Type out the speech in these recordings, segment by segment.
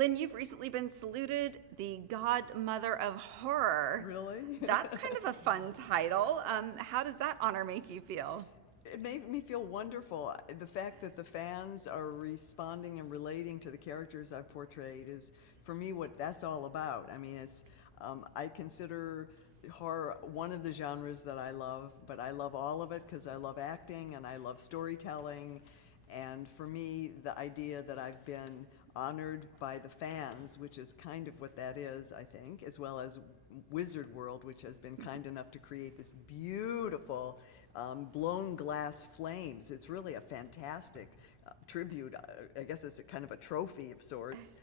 Lynn, you've recently been saluted the godmother of horror. Really? That's kind of a fun title. How does that honor make you feel? It made me feel wonderful. The fact that the fans are responding and relating to the characters I've portrayed is, for me, what that's all about. I mean, I consider horror one of the genres that I love, but I love all of it because I love acting and I love storytelling. And for me, the idea that I've been honored by the fans, which is kind of what that is, I think, as well as Wizard World, which has been kind enough to create this beautiful blown glass flames. It's really a fantastic tribute. I guess it's a kind of a trophy of sorts.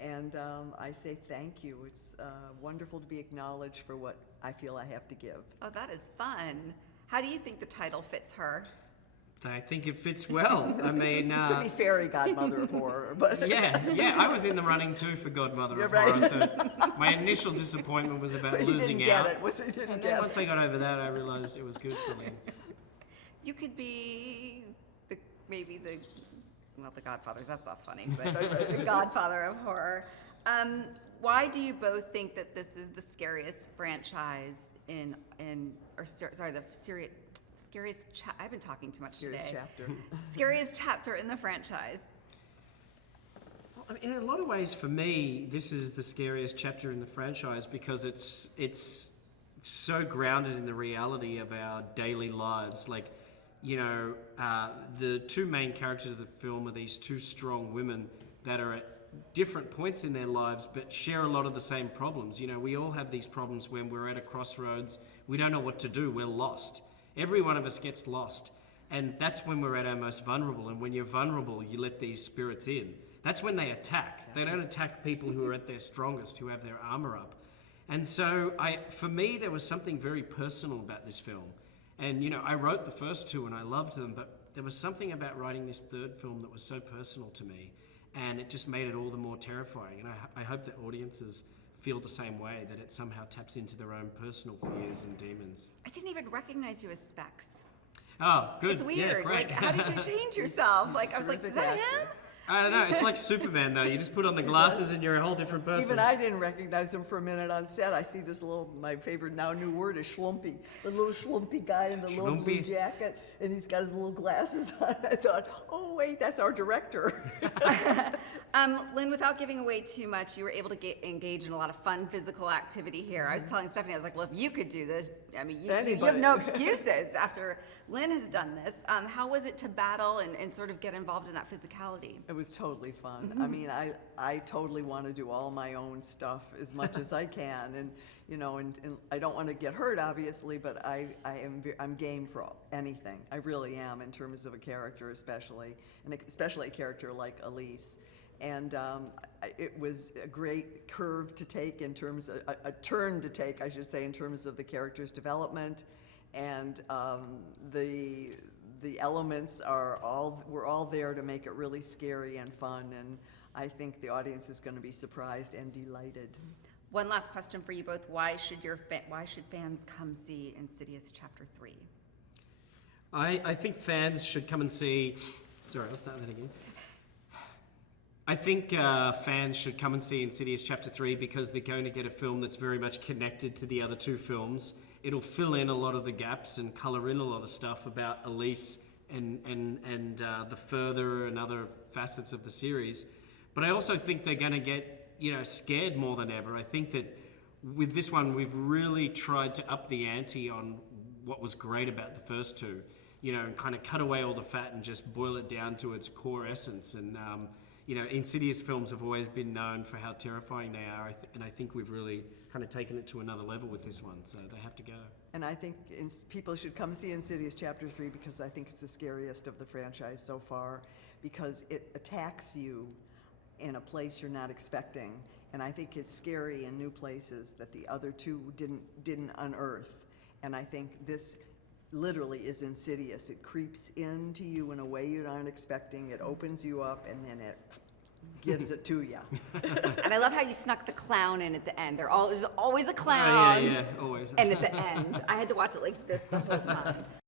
And I say thank you. It's wonderful to be acknowledged for what I feel I have to give. Oh, that is fun. How do you think the title fits her? I think it fits well. I mean, could be fairy godmother of horror, but yeah. I was in the running too for godmother of right. horror. So my initial disappointment was about losing out. And then once I got over that, I realized it was good for Lynn. You could be maybe the Godfathers. That's not funny, but the godfather of horror. Why do you both think that this is the scariest franchise I've been talking too much today. Chapter. Scariest chapter in the franchise. Well, I mean, in a lot of ways, for me, this is the scariest chapter in the franchise because it's so grounded in the reality of our daily lives. Like, you know, the two main characters of the film are these two strong women that are at different points in their lives but share a lot of the same problems. You know, we all have these problems when we're at a crossroads. We don't know what to do. We're lost. Every one of us gets lost. And that's when we're at our most vulnerable. And when you're vulnerable, you let these spirits in. That's when they attack. They don't attack people who are at their strongest, who have their armor up. And so for me, there was something very personal about this film. And, you know, I wrote the first two and I loved them, but there was something about writing this third film that was so personal to me. And it just made it all the more terrifying. And I hope that audiences feel the same way, that it somehow taps into their own personal fears and demons. I didn't even recognize you as Specs. Oh, good. It's weird. Yeah, great. Like, how did you change yourself? Like, I was like, is that him? I don't know. It's like Superman, though. You just put on the glasses and you're a whole different person. Even I didn't recognize him for a minute on set. I see this my favorite now new word is schlumpy. The little schlumpy guy in the little blue jacket, and he's got his little glasses on. I thought, oh, wait, that's our director. Lynn, without giving away too much, you were able to engage in a lot of fun physical activity here. I was telling Stephanie, I was like, well, if you could do this, I mean, you have no excuses after Lynn has done this. How was it to battle and sort of get involved in that physicality? It was totally fun. I mean, I totally want to do all my own stuff as much as I can, and you know, and I don't want to get hurt, obviously, but I'm game for anything. I really am, in terms of a character, especially, and especially a character like Elise. And it was a great curve to take in terms of a turn to take, I should say, in terms of the character's development, and the elements were all there to make it really scary and fun, and I think the audience is going to be surprised and delighted. One last question for you both: why should fans come see Insidious Chapter 3? I think fans should come and see. Sorry, I'll start that again. I think fans should come and see Insidious Chapter 3 because they're going to get a film that's very much connected to the other two films. It'll fill in a lot of the gaps and colour in a lot of stuff about Elise and the further and other facets of the series. But I also think they're going to get, you know, scared more than ever. I think that with this one, we've really tried to up the ante on what was great about the first two, you know, and kind of cut away all the fat and just boil it down to its core essence. And you know, Insidious films have always been known for how terrifying they are, and I think we've really kind of taken it to another level with this one, so they have to go. And I think people should come see Insidious Chapter 3 because I think it's the scariest of the franchise so far, because it attacks you in a place you're not expecting, and I think it's scary in new places that the other two didn't unearth, and I think this literally is insidious. It creeps into you in a way you aren't expecting. It opens you up, and then it gives it to you. And I love how you snuck the clown in at the end. There's always a clown. Oh, yeah, always. And at the end, I had to watch it like this the whole time.